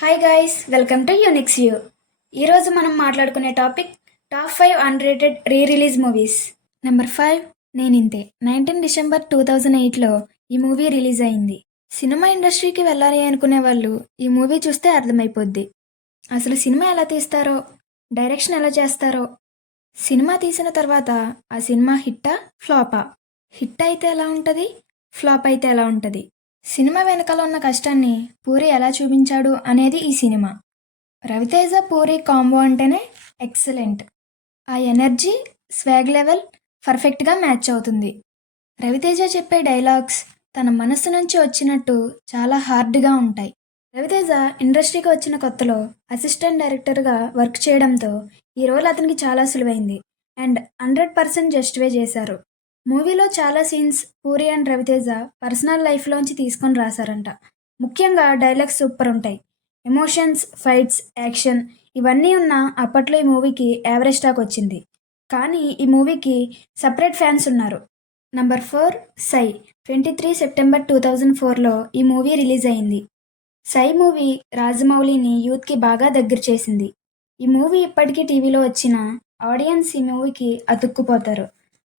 Hi guys, welcome to Unix you. ఈరోజు మనం మాట్లాడుకునే topic top 5 unrated re release movies. Number 5 Neninthe. 19 December 2008లో ఈ మూవీ రిలీజ్ అయింది. సినిమా ఇండస్ట్రీకి వెళ్ళాలి అనుకునే వాళ్ళు ఈ మూవీ చూస్తే అర్థమైపోద్ది. అసలు సినిమా ఎలా తీస్తారో, డైరెక్షన్ ఎలా చేస్తారో, సినిమా తీసిన తర్వాత ఆ సినిమా హిట్టా ఫ్లాపా, హిట్ అయితే ఎలా ఉంటుంది, ఫ్లాప్ అయితే ఎలా ఉంటుంది, సినిమా వెనకాల ఉన్న కష్టాన్ని పూరి ఎలా చూపించాడు అనేది ఈ సినిమా. రవితేజ పూరి కాంబో అంటేనే ఎక్సలెంట్. ఆ ఎనర్జీ, స్వాగ్ లెవెల్ పర్ఫెక్ట్గా మ్యాచ్ అవుతుంది. రవితేజ చెప్పే డైలాగ్స్ తన మనస్సు నుంచి వచ్చినట్టు చాలా హార్డ్గా ఉంటాయి. రవితేజ ఇండస్ట్రీకి వచ్చిన కొత్తలో అసిస్టెంట్ డైరెక్టర్గా వర్క్ చేయడంతో ఈ రోల్ అతనికి చాలా సులువైంది అండ్ 100% జస్టిఫై చేశారు. మూవీలో చాలా scenes Puri and Raviteja personal లైఫ్లోంచి తీసుకొని రాశారంట. ముఖ్యంగా డైలాగ్స్ సూపర్ ఉంటాయి. ఎమోషన్స్, ఫైట్స్, యాక్షన్ ఇవన్నీ ఉన్న అప్పట్లో ఈ మూవీకి యావరేజ్ టాక్ వచ్చింది. కానీ ఈ మూవీకి సపరేట్ ఫ్యాన్స్ ఉన్నారు. నంబర్ 4 సై. 23 సెప్టెంబర్ 2004లో ఈ మూవీ రిలీజ్ అయింది. సై మూవీ రాజమౌళిని యూత్కి బాగా దగ్గర చేసింది. ఈ మూవీ ఇప్పటికీ టీవీలో వచ్చిన ఆడియన్స్ ఈ మూవీకి అతుక్కుపోతారు.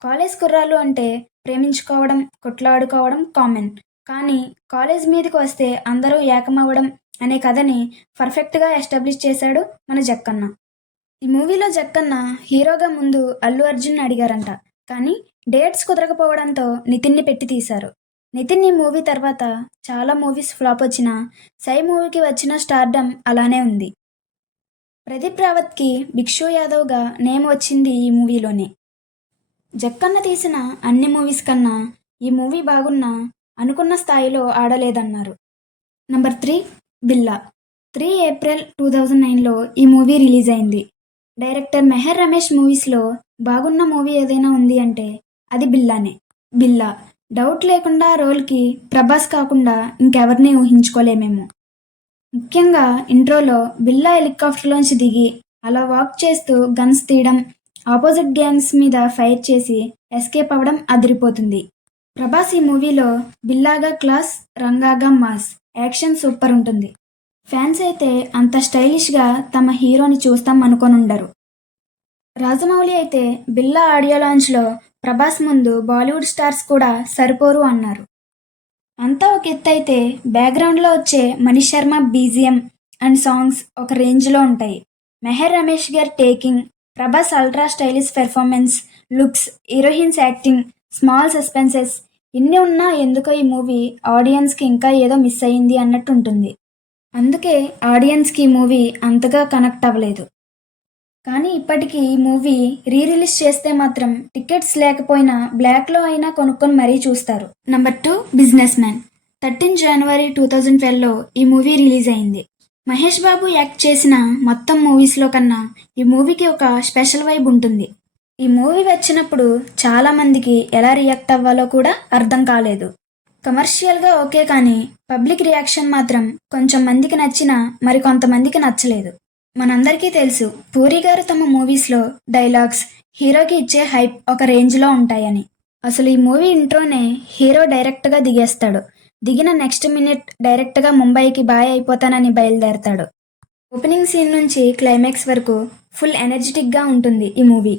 కాలేజ్ కుర్రాళ్ళు అంటే ప్రేమించుకోవడం, కొట్లాడుకోవడం కామన్. కానీ కాలేజ్ మీదకి వస్తే అందరూ ఏకమవ్వడం అనే కథని పర్ఫెక్ట్గా ఎస్టాబ్లిష్ చేశాడు మన జక్కన్న. ఈ మూవీలో జక్కన్న హీరోగా ముందు అల్లు అర్జున్ అడిగారంట. కానీ డేట్స్ కుదరకపోవడంతో నితిన్ని పెట్టి తీశారు. నితిన్ ఈ మూవీ తర్వాత చాలా మూవీస్ ఫ్లాప్ వచ్చినా సై మూవీకి వచ్చిన స్టార్డమ్ అలానే ఉంది. ప్రదీప్ రావత్కి భిక్షు యాదవ్గా నేమ్ వచ్చింది ఈ మూవీలోనే. జక్కన్న తీసిన అన్ని మూవీస్ కన్నా ఈ మూవీ బాగున్నా అనుకున్న స్థాయిలో ఆడలేదన్నారు. నంబర్ 3 బిల్లా. 3 ఏప్రిల్ 2009లో ఈ మూవీ రిలీజ్ అయింది. డైరెక్టర్ మెహర్ రమేష్ మూవీస్లో బాగున్న మూవీ ఏదైనా ఉంది అంటే అది బిల్లానే. బిల్లా డౌట్ లేకుండా రోల్కి ప్రభాస్ కాకుండా ఇంకెవరిని ఊహించుకోలేమేమో. ముఖ్యంగా ఇంట్రోలో బిల్లా హెలికాప్టర్లోంచి దిగి అలా వాక్ చేస్తూ గన్స్ తీయడం, ఆపోజిట్ గ్యాంగ్స్ మీద ఫైర్ చేసి ఎస్కేప్ అవ్వడం అదిరిపోతుంది. ప్రభాస్ ఈ మూవీలో బిల్లాగా క్లాస్, రంగాగా మాస్, యాక్షన్ సూపర్ ఉంటుంది. ఫ్యాన్స్ అయితే అంత స్టైలిష్గా తమ హీరోని చూస్తాం అనుకోనుండరు. రాజమౌళి అయితే బిల్లా ఆడియో లాంచ్లో ప్రభాస్ ముందు బాలీవుడ్ స్టార్స్ కూడా సరిపోరు అన్నారు. అంతా ఒక ఎత్తు అయితే బ్యాక్గ్రౌండ్లో వచ్చే Manish Sharma BGM and songs ఒక రేంజ్లో ఉంటాయి. మెహర్ రమేష్ గారి taking, Prabhas ultra stylish performance, looks, heroines acting, small suspenses ఇన్ని ఉన్నా ఎందుకో ఈ మూవీ ఆడియన్స్కి ఇంకా ఏదో మిస్ అయ్యింది అన్నట్టు ఉంటుంది. అందుకే ఆడియన్స్కి ఈ మూవీ అంతగా కనెక్ట్ అవ్వలేదు. కానీ ఇప్పటికీ ఈ మూవీ రిలీజ్ చేస్తే మాత్రం టికెట్స్ లేకపోయినా బ్లాక్లో అయినా కొనుక్కొని మరీ చూస్తారు. Number 2 business man. 13 జనవరి 2012లో ఈ మూవీ రిలీజ్ అయింది. మహేష్ బాబు యాక్ట్ చేసిన మొత్తం మూవీస్లో కన్నా ఈ మూవీకి ఒక స్పెషల్ వైబ్ ఉంటుంది. ఈ మూవీ వచ్చినప్పుడు చాలామందికి ఎలా రియాక్ట్ అవ్వాలో కూడా అర్థం కాలేదు. కమర్షియల్గా ఓకే, కానీ పబ్లిక్ రియాక్షన్ మాత్రం కొంచెం మందికి నచ్చినా మరి కొంతమందికి నచ్చలేదు. మనందరికీ తెలుసు పూరి గారు తమ మూవీస్లో డైలాగ్స్ హీరోకి ఇచ్చే హైప్ ఒక రేంజ్లో ఉంటాయని. అసలు ఈ మూవీ ఇంట్రోనే హీరో డైరెక్ట్గా దిగేస్తాడు. దిగిన నెక్స్ట్ మినిట్ డైరెక్ట్గా ముంబైకి బాయ్ అయిపోతానని బయలుదేరతాడు. ఓపెనింగ్ సీన్ నుంచి క్లైమాక్స్ వరకు ఫుల్ ఎనర్జెటిక్గా ఉంటుంది ఈ మూవీ.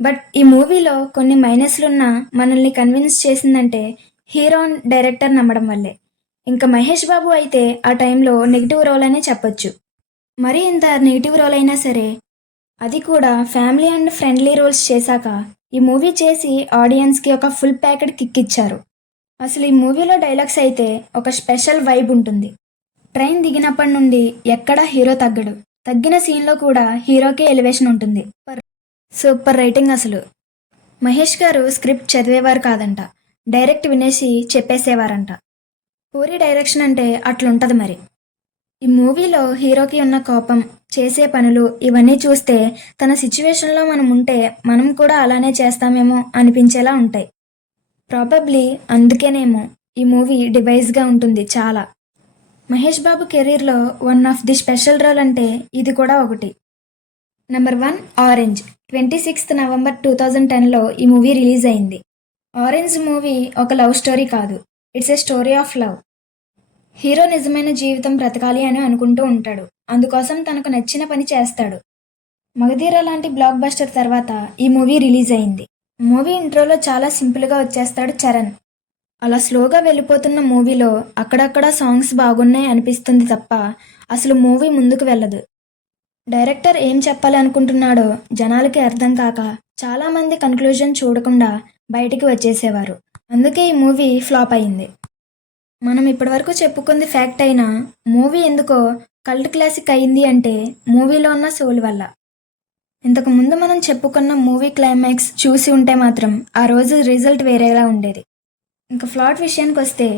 బట్ ఈ మూవీలో కొన్ని మైనస్లున్నా మనల్ని కన్విన్స్ చేసిందంటే హీరో డైరెక్టర్ నమ్మడం వల్లే. ఇంకా మహేష్ బాబు అయితే ఆ టైంలో నెగిటివ్ రోల్ అనే చెప్పొచ్చు. మరి ఇంత నెగిటివ్ రోల్ అయినా సరే, అది కూడా ఫ్యామిలీ అండ్ ఫ్రెండ్లీ రోల్స్ చేశాక ఈ మూవీ చేసి ఆడియన్స్కి ఒక ఫుల్ ప్యాకెడ్ కిక్ ఇచ్చారు. అసలు ఈ మూవీలో డైలాగ్స్ అయితే ఒక స్పెషల్ వైబ్ ఉంటుంది. ట్రైన్ దిగినప్పటి నుండి ఎక్కడా హీరో తగ్గడు. తగ్గిన సీన్లో కూడా హీరోకే ఎలివేషన్ ఉంటుంది. సూపర్ రైటింగ్ అసలు. మహేష్ గారు స్క్రిప్ట్ చదివేవారు కాదంట, డైరెక్ట్ వినేసి చెప్పేసేవారంట. పూరి డైరెక్షన్ అంటే అట్లుంటుంది మరి. ఈ మూవీలో హీరోకి ఉన్న కోపం, చేసే పనులు ఇవన్నీ చూస్తే తన సిచ్యువేషన్లో మనం ఉంటే మనం కూడా అలానే చేస్తామేమో అనిపించేలా ఉంటాయి. ప్రాబబ్లీ అందుకేనేమో ఈ మూవీ డివైస్గా ఉంటుంది చాలా. మహేష్ బాబు కెరీర్లో one of the special role అంటే ఇది కూడా ఒకటి. Number 1 orange. 26 నవంబర్ 2010లో ఈ మూవీ రిలీజ్ అయింది. ఆరెంజ్ మూవీ ఒక లవ్ స్టోరీ కాదు, it's a story of love. Hero నిజమైన జీవితం బ్రతకాలి అని అనుకుంటూ ఉంటాడు. అందుకోసం తనకు నచ్చిన పని చేస్తాడు. 'మగధీర' లాంటి బ్లాక్ బస్టర్ తర్వాత ఈ మూవీ రిలీజ్ అయింది. మూవీ ఇంట్రోలో చాలా సింపుల్గా వచ్చేస్తాడు చరణ్. అలా స్లోగా వెళ్ళిపోతున్న మూవీలో అక్కడక్కడ సాంగ్స్ బాగున్నాయి అనిపిస్తుంది తప్ప అసలు మూవీ ముందుకు వెళ్ళదు. డైరెక్టర్ ఏం చెప్పాలనుకుంటున్నాడో జనాలకి అర్థం కాక చాలామంది కన్క్లూజన్ చూడకుండా బయటికి వచ్చేసేవారు. అందుకే ఈ మూవీ ఫ్లాప్ అయింది. మనం ఇప్పటివరకు చెప్పుకుంది ఫ్యాక్ట్ అయినా మూవీ ఎందుకో కల్ట్ క్లాసిక్ అయింది అంటే మూవీలో ఉన్న సోల్ వల్ల. ఇంతకు ముందు మనం చెప్పుకున్న మూవీ క్లైమాక్స్ చూసి ఉంటే మాత్రం ఆ రోజు రిజల్ట్ వేరేలా ఉండేది. ఇంకా ప్లాట్ విషయానికి వస్తే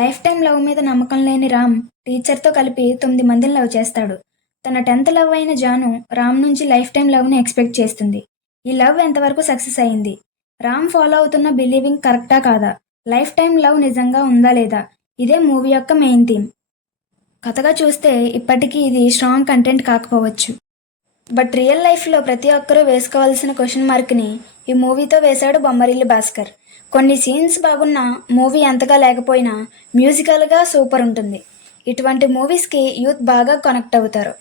లైఫ్ టైం లవ్ మీద నమ్మకం లేని రామ్ టీచర్తో కలిపి 9 మందిని లవ్ చేస్తాడు. తన 10th లవ్ అయిన జాను రామ్ నుంచి లైఫ్ టైం లవ్ని ఎక్స్పెక్ట్ చేస్తుంది. ఈ లవ్ ఎంతవరకు సక్సెస్ అయింది? రామ్ ఫాలో అవుతున్న బిలీవింగ్ కరెక్టా కాదా? లైఫ్ టైం లవ్ నిజంగా ఉందా లేదా? ఇదే మూవీ యొక్క మెయిన్ థీమ్. కథగా చూస్తే ఇప్పటికీ ఇది స్ట్రాంగ్ కంటెంట్ కాకపోవచ్చు. బట్ రియల్ లైఫ్లో ప్రతి ఒక్కరూ వేసుకోవాల్సిన క్వశ్చన్ మార్క్ని ఈ మూవీతో వేశాడు బొమ్మరిల్లు భాస్కర్. కొన్ని సీన్స్ బాగున్నా మూవీ అంతగా లేకపోయినా మ్యూజికల్గా సూపర్ ఉంటుంది. ఇటువంటి మూవీస్కి యూత్ బాగా కనెక్ట్ అవుతారు.